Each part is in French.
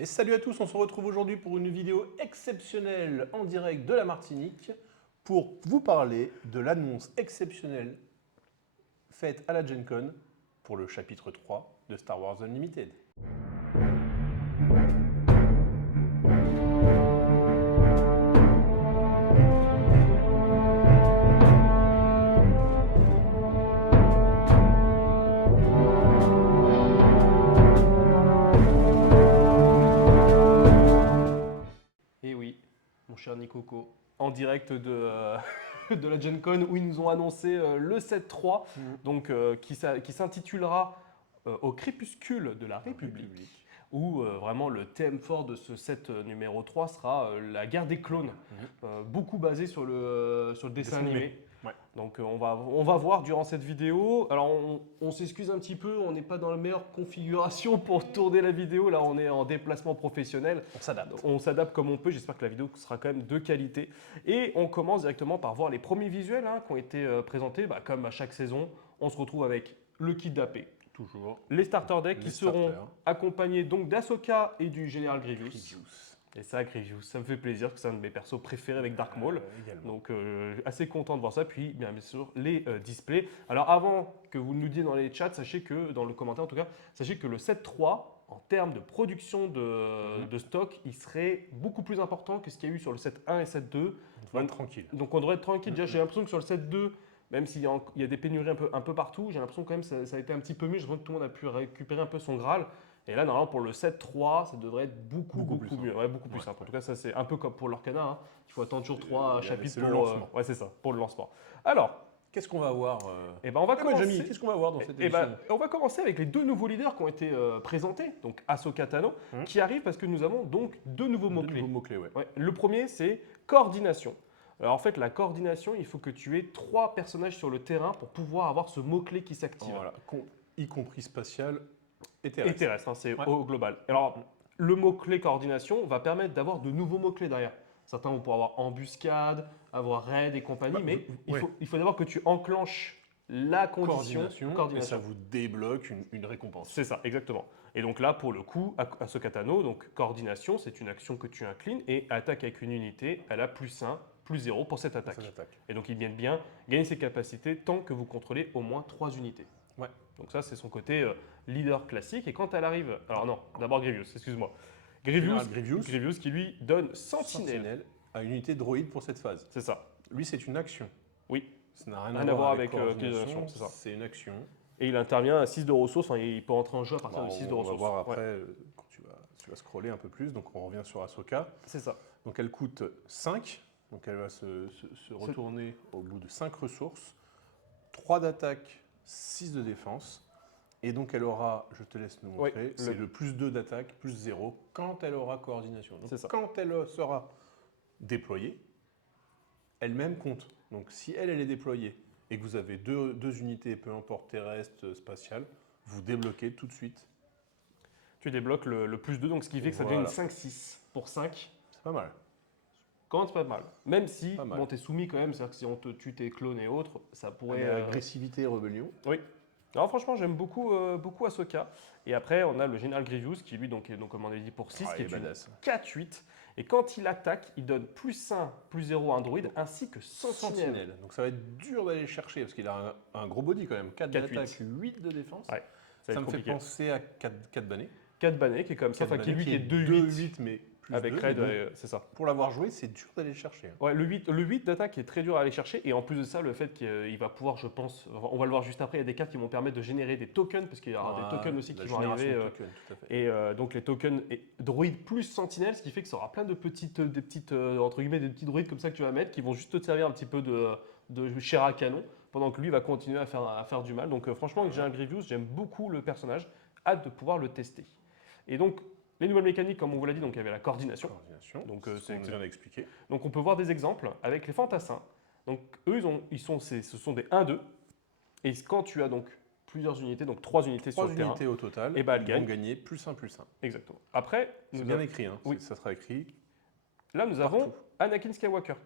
Et salut à tous, on se retrouve aujourd'hui pour une vidéo exceptionnelle en direct de la Martinique pour vous parler de l'annonce exceptionnelle faite à la Gen Con pour le chapitre 3 de Star Wars Unlimited. Et oui, mon cher Nicoco, en direct de la Gen Con où ils nous ont annoncé le 7.3, donc qui s'intitulera Au crépuscule de la République, où vraiment le thème fort de ce set numéro 3 sera la guerre des clones, beaucoup basé sur le dessin animé. Ouais. Donc on va voir durant cette vidéo. Alors on s'excuse un petit peu, on n'est pas dans la meilleure configuration pour tourner la vidéo. Là on est en déplacement professionnel. On s'adapte. On s'adapte comme on peut. J'espère que la vidéo sera quand même de qualité. Et on commence directement par voir les premiers visuels qui ont été présentés. Comme à chaque saison, on se retrouve avec le kit d'AP. Toujours. Les starter decks Les qui seront starters. accompagnés donc d'Ahsoka et du Général Grievous. Grievous. Et ça, Grievous, ça me fait plaisir parce que c'est un de mes persos préférés avec Dark Maul. Également. Donc assez content de voir ça. Puis bien sûr les displays. Alors avant que vous nous disiez dans les chats, sachez que, dans le commentaire en tout cas, sachez que le 7.3, en termes de production de stock, il serait beaucoup plus important que ce qu'il y a eu sur le 7.1 et 7.2. On devrait être tranquille. Donc on devrait être tranquille. Déjà, j'ai l'impression que sur le 7.2, même s'il y a des pénuries un peu partout, j'ai l'impression quand même que ça a été un petit peu mieux. J'ai l'impression que tout le monde a pu récupérer un peu son Graal. Et là, normalement, pour le 7.3, ça devrait être beaucoup plus mieux. Ouais, beaucoup plus simple. En tout cas, ça, c'est un peu comme pour l'Orcana. Il faut attendre toujours 3 chapitres c'est pour le lancement. ouais, c'est ça, pour le lancement. Alors, Qu'est-ce qu'on va voir on va commencer. Jamie, qu'est-ce qu'on va voir dans cette Eh édition ben, on va commencer avec les deux nouveaux leaders qui ont été présentés, donc Ahsoka Tano, qui arrivent parce que nous avons donc deux nouveaux mots-clés. Deux nouveaux mots-clés, ouais. Ouais, le premier, c'est coordination. Alors en fait, la coordination, il faut que tu aies 3 personnages sur le terrain pour pouvoir avoir ce mot-clé qui s'active. Voilà, y compris spatial et Et terrestre. terrestre, c'est Ouais. au global. Alors, le mot-clé coordination va permettre d'avoir de nouveaux mots-clés derrière. Certains vont pouvoir avoir embuscade, avoir raid et compagnie, mais il faut d'abord que tu enclenches la condition Et ça vous débloque une récompense. C'est ça, exactement. Et donc là, pour le coup, Ahsoka Tano, donc coordination, c'est une action que tu inclines et attaque avec une unité, elle a +1, +0 pour cette attaque. Et donc ils viennent bien gagner ses capacités tant que vous contrôlez au moins 3 unités. Ouais. Donc ça, c'est son côté leader classique. Et quand elle arrive... Alors non, d'abord Grievous, excuse-moi. Grievous qui lui donne Sentinelle à une unité droïde pour cette phase. C'est ça. Lui, c'est une action. Oui. Ça n'a rien à voir avec coordination, c'est ça. C'est une action. Et il intervient à 6 de ressources, il peut entrer en jeu à partir de 6 de ressources. On va voir après, quand tu vas scroller un peu plus. Donc on revient sur Ahsoka. C'est ça. Donc elle coûte 5. Donc elle va se retourner au bout de 5 ressources. 3 d'attaque, 6 de défense. Et donc elle aura, je te laisse nous montrer, c'est le +2 d'attaque, +0 quand elle aura coordination. Donc quand elle sera déployée, elle-même compte. Donc si elle est déployée et que vous avez deux unités, peu importe terrestre, spatiale, vous débloquez tout de suite. Tu débloques le +2, donc ce qui fait que ça devient une 5-6 pour 5. C'est pas mal. Quand c'est pas mal. Même si, bon, t'es soumis quand même, c'est-à-dire que si on te tue tes clones et autres, ça pourrait... Agressivité et rébellion. Oui. Alors franchement, j'aime beaucoup Ahsoka. Et après, on a le Général Grievous qui lui, donc, comme on avait dit, pour 6, qui est une 4-8. Et quand il attaque, il donne +1, +0 à un droïde, ainsi que Sentinelle. Donc ça va être dur d'aller le chercher, parce qu'il a un gros body quand même. 4 d'attaque, 8 de défense. Ouais, ça me fait penser à 4 bannés. 4 bannés, qui est comme ça, enfin qui lui qui est 2-8. Mais plus avec 2, raid, c'est ça. Pour l'avoir joué, c'est dur d'aller le chercher. Ouais, le 8 d'attaque est très dur à aller chercher. Et en plus de ça, le fait qu'il va pouvoir, je pense, on va le voir juste après, il y a des cartes qui vont permettre de générer des tokens, parce qu'il y aura des tokens aussi qui vont arriver. Et donc les tokens droïdes plus sentinelle, ce qui fait que ça aura plein de petites entre guillemets, des petits droïdes comme ça que tu vas mettre, qui vont juste te servir un petit peu de chair à canon, pendant que lui va continuer à faire du mal. Donc franchement, j'ai un Grievous, j'aime beaucoup le personnage, hâte de pouvoir le tester. Et donc, les nouvelles mécaniques, comme on vous l'a dit, donc il y avait la coordination. Donc c'est bien d'expliquer. Donc on peut voir des exemples avec les fantassins. Donc eux, ce sont des 1-2. Et quand tu as donc plusieurs unités, donc 3 unités sur le terrain, au total, et ils vont gagner +1, +1. Exactement. Après, c'est bien écrit, oui. Ça sera écrit. Là, nous avons Anakin Skywalker.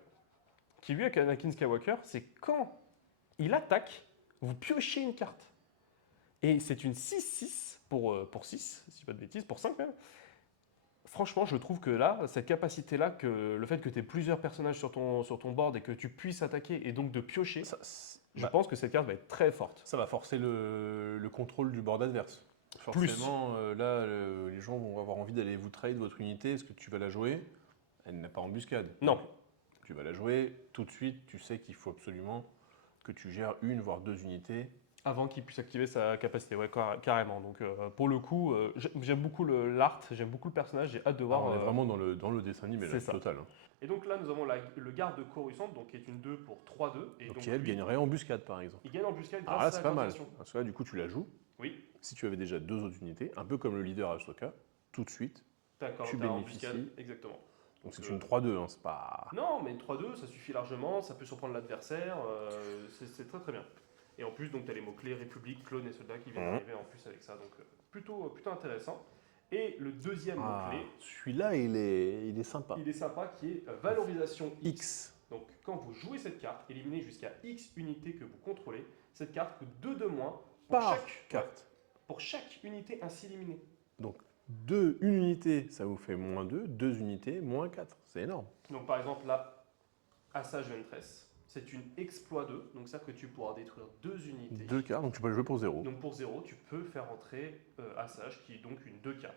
Qui lui, avec Anakin Skywalker, c'est quand il attaque, vous piochez une carte. Et c'est une 6-6 pour 6, si je ne dis pas de bêtises, pour 5 même. franchement, je trouve que là, cette capacité-là, que le fait que tu aies plusieurs personnages sur ton board et que tu puisses attaquer et donc de piocher, je pense que cette carte va être très forte. Ça va forcer le contrôle du board adverse. Forcément, là, les gens vont avoir envie d'aller vous trade votre unité. Est-ce que tu vas la jouer? Elle n'a pas embuscade. Non. Tu vas la jouer tout de suite. Tu sais qu'il faut absolument que tu gères une voire deux unités. Avant qu'il puisse activer sa capacité, ouais, carrément. Donc pour le coup, j'aime beaucoup l'art, j'aime beaucoup le personnage, j'ai hâte de voir. On est vraiment dans le dessin animé, là, total. Hein. Et donc là, nous avons le garde Coruscant, donc qui est une 2 pour 3-2. Et donc elle gagnerait embuscade, par exemple. Il gagne embuscade grâce à la c'est pas mal. Parce que là, du coup, tu la joues. Oui. Si tu avais déjà deux autres unités, un peu comme le leader Ahsoka, tout de suite, tu bénéficies. Exactement. Donc c'est une 3-2, hein, c'est pas... Non, mais une 3-2, ça suffit largement, ça peut surprendre l'adversaire, c'est très très bien. Et en plus, tu as les mots-clés République, clone et soldat qui viennent arriver en plus avec ça, donc plutôt intéressant. Et le deuxième mot-clé... Celui-là, il est sympa. Il est sympa, qui est valorisation X. Donc quand vous jouez cette carte, éliminez jusqu'à X unités que vous contrôlez, cette carte coûte 2 de moins pour chaque carte. Pour chaque unité ainsi éliminée. Donc une unité, ça vous fait moins 2, 2 unités, moins 4. C'est énorme. Donc par exemple là, Assage Ventress, c'est une exploit 2, donc c'est-à-dire que tu pourras détruire 2 unités. 2 cartes, donc tu peux le jouer pour 0. Donc pour 0, tu peux faire entrer Assage, qui est donc une 2-4.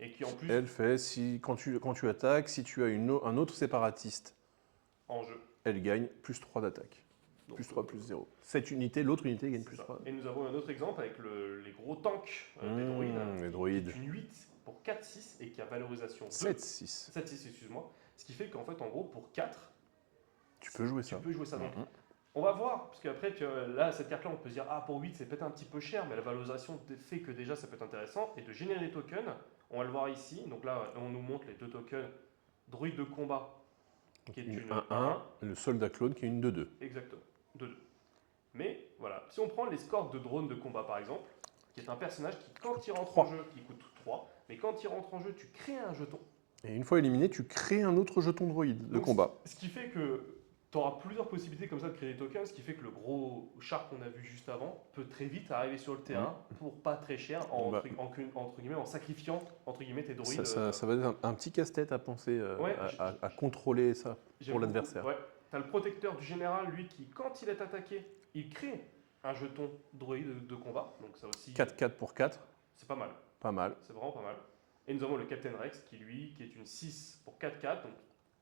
Et qui en plus... Elle fait, quand tu attaques, si tu as un autre séparatiste en jeu, elle gagne plus 3 d'attaque. Plus 3, plus 0. Cette unité, l'autre unité gagne plus 3. Et nous avons un autre exemple avec les gros tanks des droïdes. Les droïdes. Qui est une 8 pour 4-6 et qui a valorisation 7-6. 7-6, excuse-moi. Ce qui fait qu'en fait, en gros, pour 4, tu peux jouer ça. Donc, on va voir, parce qu'après, là, cette carte-là, on peut se dire, pour 8, c'est peut-être un petit peu cher, mais la valorisation fait que déjà, ça peut être intéressant. Et de générer des tokens, on va le voir ici. Donc là, on nous montre les 2 tokens droïde de combat, qui est une 1-1. Le soldat clone, qui est une 2-2. Exactement, 2-2. Mais voilà, si on prend l'escorte de drone de combat, par exemple, qui est un personnage qui, quand il rentre en jeu, qui coûte 3, mais quand il rentre en jeu, tu crées un jeton. Et une fois éliminé, tu crées un autre jeton droïde de combat. Ce qui fait que tu auras plusieurs possibilités comme ça de créer des tokens, ce qui fait que le gros char qu'on a vu juste avant peut très vite arriver sur le terrain pour pas très cher, entre guillemets, en sacrifiant entre guillemets tes droïdes. Ça va être un petit casse-tête à penser à contrôler ça pour l'adversaire. Ouais. Tu as le protecteur du général, lui, qui, quand il est attaqué, il crée un jeton droïde de combat. Donc ça aussi. 4-4 pour 4. C'est pas mal. Pas mal. C'est vraiment pas mal. Et nous avons le Captain Rex qui, lui, qui est une 6 pour 4-4. Donc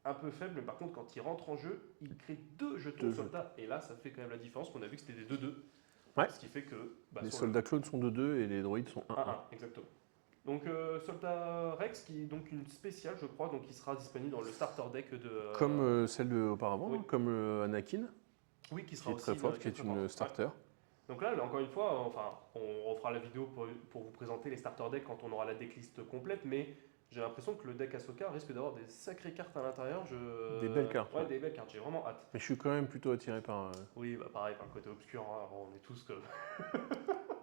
un peu faible, mais par contre, quand il rentre en jeu, il crée 2 jetons soldats. Et là, ça fait quand même la différence. On a vu que c'était des 2-2. Ouais. Ce qui fait que. Les soldats clones sont 2-2 et les droïdes sont 1-1. Exactement. Donc, soldat Rex, qui est donc une spéciale, je crois, donc qui sera disponible dans le starter deck de. Comme celle auparavant, comme Anakin. Oui, qui sera est très forte, qui est une starter. Ouais. Donc là, encore une fois, on refera la vidéo pour vous présenter les starter decks quand on aura la decklist complète, mais j'ai l'impression que le deck Ahsoka risque d'avoir des sacrées cartes à l'intérieur. Des belles cartes. Ouais, des belles cartes, j'ai vraiment hâte. Mais je suis quand même plutôt attiré par... Oui, pareil, par le côté obscur, hein. On est tous comme...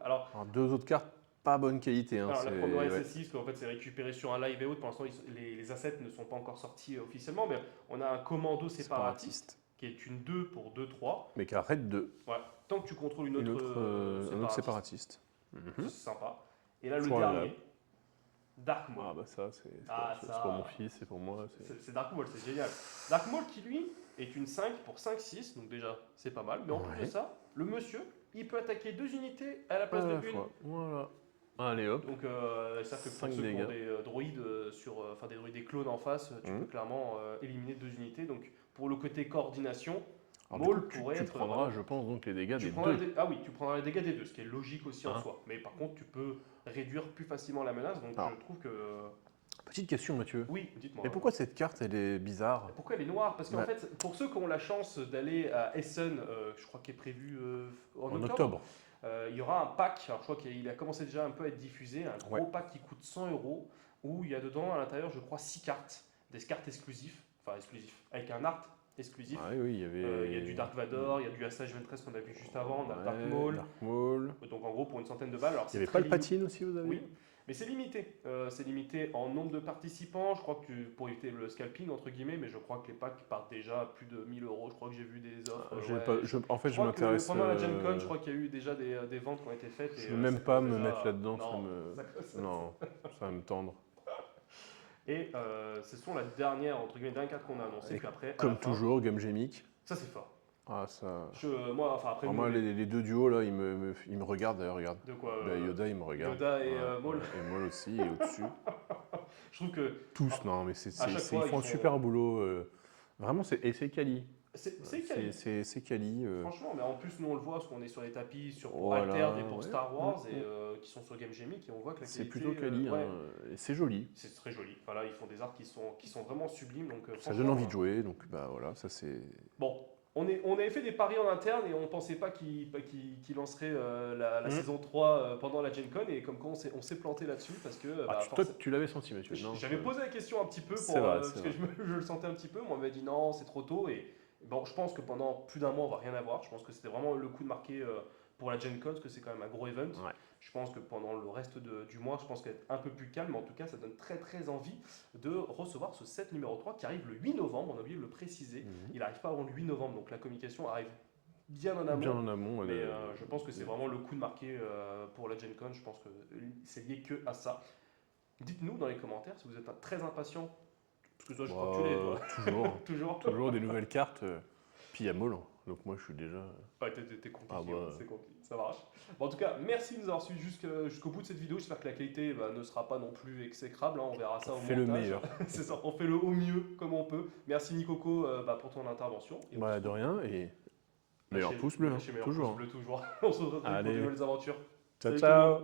Alors, 2 autres cartes, pas bonne qualité. Hein, alors la première SS6, en fait, c'est récupéré sur un live et autres. Pour l'instant, les assets ne sont pas encore sortis officiellement, mais on a un commando séparatiste. Qui est une 2 pour 2-3. Mais qui arrête 2. Ouais. Tant que tu contrôles un autre séparatiste. C'est sympa. Et là, le dernier, Dark Maul. Ah bah ça, c'est pour mon fils, c'est pour moi. C'est Dark Maul, c'est génial. Dark Maul qui, lui, est une 5 pour 5-6, donc déjà, c'est pas mal. Mais en plus de ça, le monsieur, il peut attaquer 2 unités à la place de une. Voilà. Allez hop. Donc, ça fait pour ceux qui ont des droïdes, des droïdes des clones en face, tu peux clairement éliminer 2 unités. Donc, pour le côté coordination, Maul pourrait être. Tu prendras, je pense, donc les dégâts des 2. Oui, tu prendras les dégâts des 2, ce qui est logique aussi en soi. Mais par contre, tu peux réduire plus facilement la menace. Donc, je trouve que. Petite question, Mathieu. Oui, dites-moi. Mais pourquoi cette carte, elle est bizarre? Pourquoi elle est noire? Parce qu'en fait, pour ceux qui ont la chance d'aller à Essen, je crois qu'il est prévu en octobre. Il y aura un pack, alors je crois qu'il a commencé déjà un peu à être diffusé, un gros pack qui coûte 100 €, où il y a dedans à l'intérieur, je crois, 6 cartes, des cartes exclusives, avec un art exclusif. Oui, il y a du Dark Vador, il y a du Assage Ventress qu'on a vu juste avant, on a Dark Maul. Donc en gros, pour une centaine de balles. Alors, il y avait Palpatine aussi, vous avez? Oui. Mais c'est limité. C'est limité en nombre de participants. Je crois que pour éviter le scalping, entre guillemets, mais je crois que les packs partent déjà à plus de 1000 €. Je crois que j'ai vu des offres. En fait, je m'intéresse. Pendant la Gen Con, je crois qu'il y a eu déjà des ventes qui ont été faites. Je ne veux même pas me mettre là-dedans. Non, Ça va me tendre. Et ce sont la dernière, entre guillemets, dernière carte qu'on a annoncée. Puis après, comme toujours, Game Gemic. Ça, c'est fort. Ah, ça... Après moi, les deux duos, là, ils me regardent, d'ailleurs, regarde. De quoi Yoda, il me regarde. Yoda et Maul. Et Maul aussi, et au-dessus. Je trouve que... Tous, non, mais ils font un font... super boulot. Vraiment, et c'est quali. C'est quali. Franchement, mais en plus, nous, on le voit, parce qu'on est sur les tapis pour voilà, Altered et pour Star Wars, et qui sont sur Game Gemic, et on voit que la qualité... C'est plutôt quali, et c'est joli. C'est très joli. Voilà, ils font des arts qui sont vraiment sublimes. Donc, ça donne envie de jouer, donc bah voilà, ça c'est... Bon, on avait fait des paris en interne, et on ne pensait pas qu'ils lanceraient la saison 3 pendant la Gen Con, et comme quoi on s'est planté là-dessus, parce que... toi, tu l'avais senti, Mathieu. J'avais posé la question un petit peu, parce que je le sentais un petit peu, mais on m'a dit non, c'est trop tôt, et... Bon, je pense que pendant plus d'un mois, on va rien avoir. Je pense que c'était vraiment le coup de marquer pour la Gen Con, parce que c'est quand même un gros event. Ouais. Je pense que pendant le reste du mois, je pense qu'elle est un peu plus calme. Mais en tout cas, ça donne très très envie de recevoir ce set numéro 3 qui arrive le 8 novembre. On a oublié de le préciser. Il n'arrive pas avant le 8 novembre. Donc la communication arrive bien en amont. Bien en amont. Mais je pense que c'est vraiment le coup de marquer pour la Gen Con. Je pense que c'est lié que à ça. Dites-nous dans les commentaires si vous êtes très impatient. Parce que toi, je crois que tu l'es, toi. Toujours des nouvelles cartes. Puis il y a Maul, donc moi je suis déjà... Ouais, t'es compliqué, c'est compliqué, ça marche. Bon, en tout cas, merci de nous avoir suivis jusqu'au bout de cette vidéo. J'espère que la qualité ne sera pas non plus exécrable, on verra ça au montage. On fait le meilleur. C'est ça, on fait le au mieux comme on peut. Merci Nikoko pour ton intervention. Et de rien, et meilleur pouce bleu, toujours. On se retrouve pour de nouvelles aventures. Ciao.